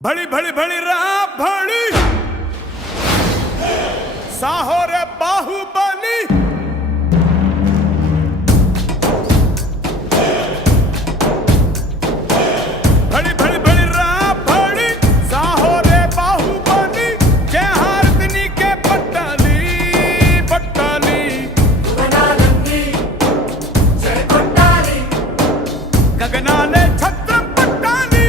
भड़ी भड़ी भड़ी रहा भड़ी साहो रे बाहुबली भड़ी भड़ी भड़ी रहा भड़ी साहो रे बाहुबली जय हारदनी के पट्टाली पट्टाली गगनानंदी जय पट्टाली गगनाले छत्र पट्टाली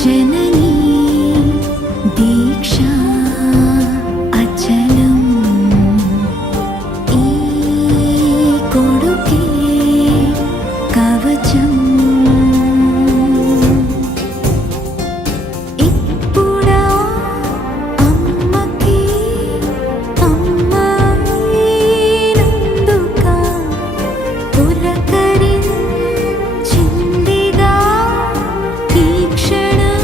जननी दीक्षा अचलम ई कोडुके कवचम इप्पुड़ा अम्मकी अम्माई नंदुका पुलकरिंचिंदिगा ఈ క్షణం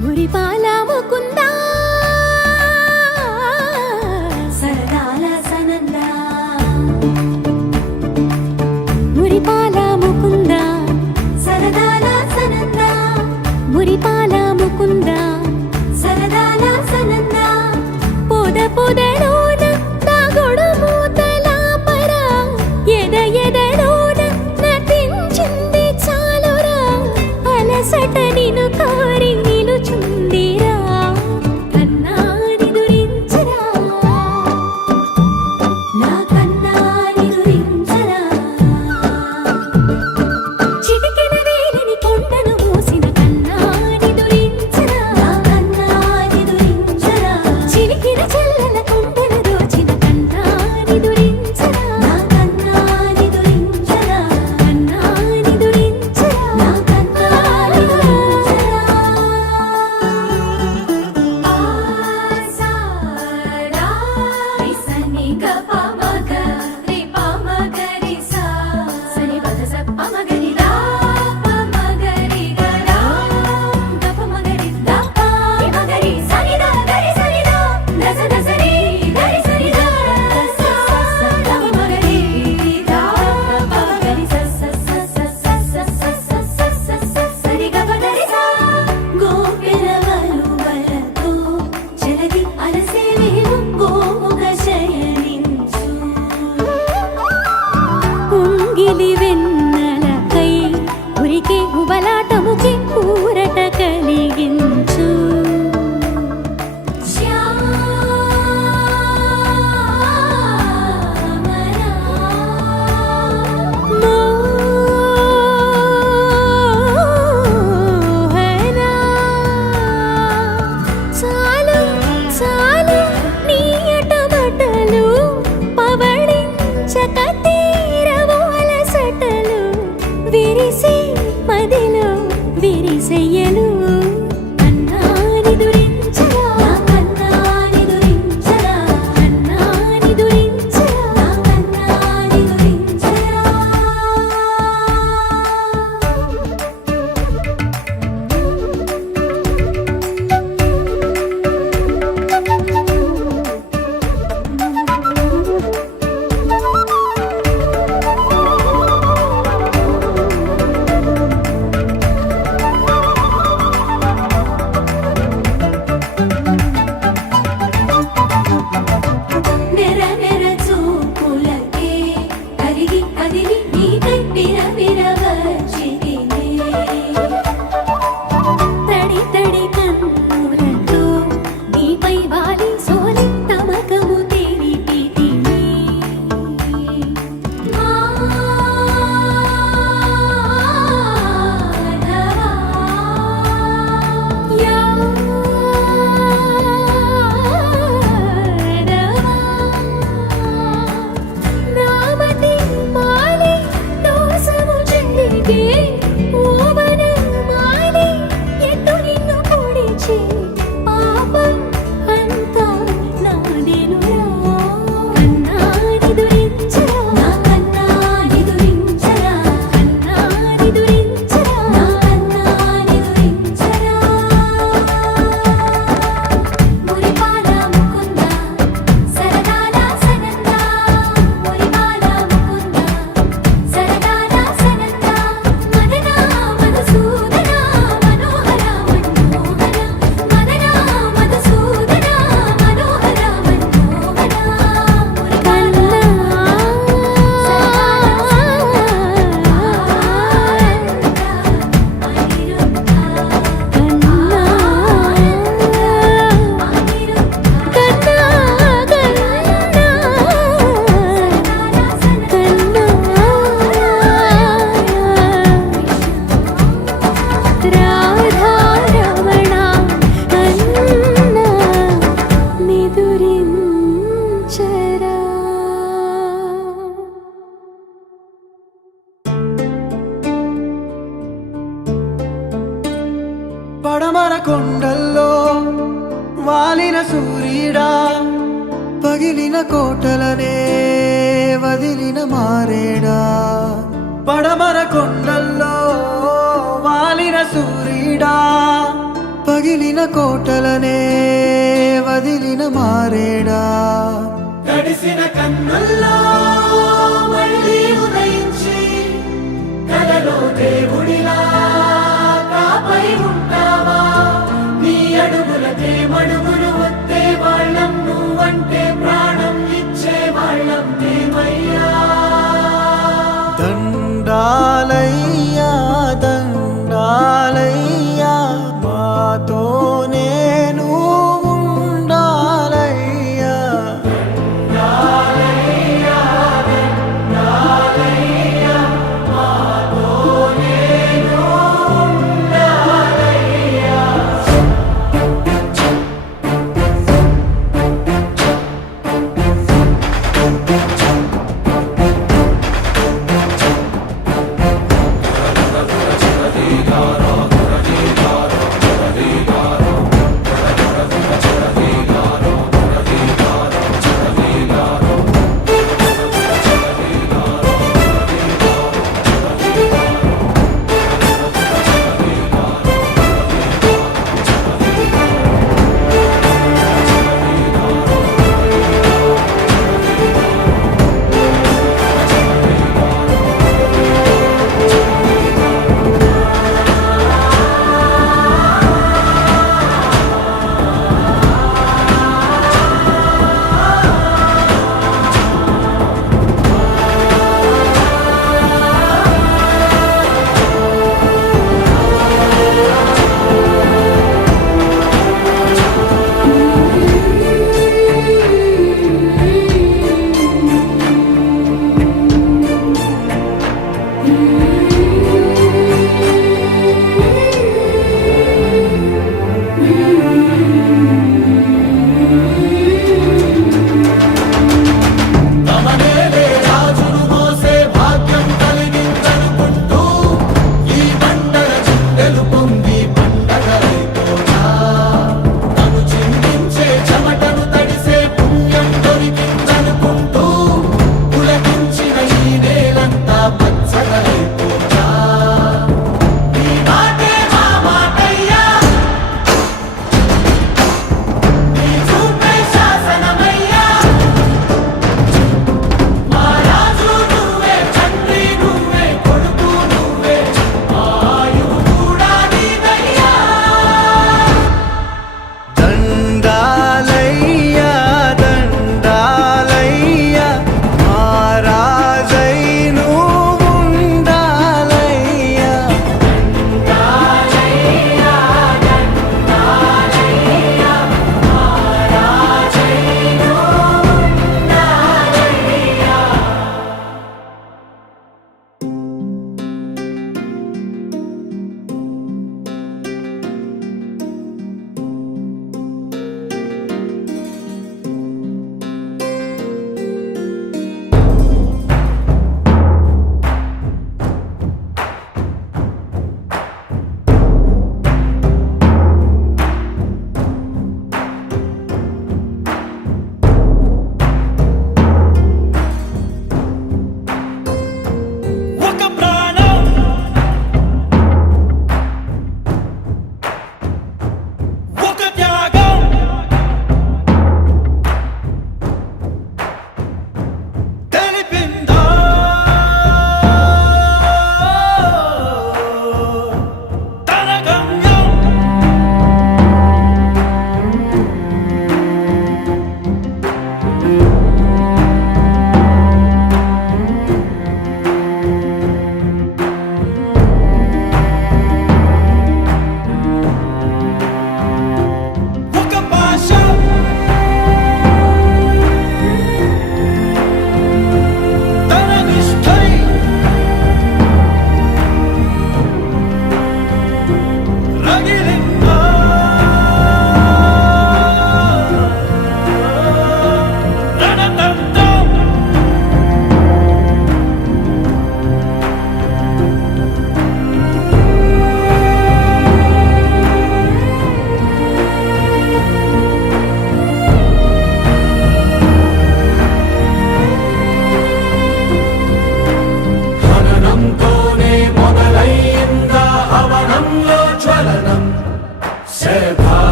మురిపాల ముకుందా సరదాల సనందా మురిపాల ముకుందా సరదాల సనందా మురిపాల ముకుందా సరదాల సనందా పొద పొదలోన తాగుడు మూతల పరా ఎద ఎదలోన నటించింది చాలురా అలసట నిన్ను కోరి నిలుచుందిరా కన్నాని దురించరా నా కన్నాని దురించరా చిటికెన వేలిని కొండను మోసిన కన్నాని దురించరా నా కన్నాని దురించరా చిలికిన చెల్లెల కొండను దోచిన కన్నాని దురించరా నా కన్నాని దురించరా కన్నాని దురించరా నా కన్నాని దురించరా ఆసారా రిసని గపమగ రిపమగరిసా సని బదస పమగరిదా పమగరి గరా గపమగరి దప మగరి సనిదా గరి సనిదా దస దసరి గరి సనిదా దస పమగరి దా పమగరి సస సస సస సస సస సరి గపదరిసా గోపిలవలు వలతో జలది అలసేవేవు గోముగ శయనించు ఉంగిలి వెన్నెలకై ఉరికి ఉబలాటముకి ఊరట కలిగించు మోహనా చాలు చాలు నీ అటమటలు పవళించక తీరవు అలసటలు విరిసే మదిలో విరిసెయ్యలు కన్నాని దురించరా కన్నాని దురించరా కన్నాని దురించరా కన్నాని దురించరా నెర నెర చూపులకే కరిగి కదిలి నీకై విరవిర వచ్చితినే తడి తడి కన్నులతో నీపై వాలి సోలి తమకము తెరిపితినే నామతి మాలి దోసము చెల్లిగే ఓవన మాలి ఎట్టు నిన్ను పొడిచి పాపం అంతా నాదేనురా కన్నాని దురించరా నా కన్నాని దురించరా కన్నాని దురించరా నా కన్నాని దురించరా మురిపాల ముకుందా సరదాల సనందా మురిపాల ముకుందా సరదాల సనందా మదనా మధుసూదన మనోహర మన్మోహన మదనా మధుసూదన మనోహర మన్మోహన మురిపాల రాధారమణ కన్నా నిదురించరా పడమర కొండల్లో వాలిన సూర్యుడా పగిలిన కోటలనే వదిలిన మారేడా పడమర కొండల్లో వాలిన సూర్యుడా పగిలిన కోటలనే వదిలిన మారేడా తడిసిన కన్నుల్లో మళ్ళీ ఉదయించి కలలో దేవుడిలా కాపై ఉంటావా నీ అడుగులకే మడుగులు వస్తే వాళ్ళం నువ్వంటే ప్రాణం ఇచ్చే వాళ్ళం మేమయ్యా దండాలయ్యా దండాలయ్యా మాతో నేను ఉండాలయ్యా మాతో నేను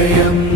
జయం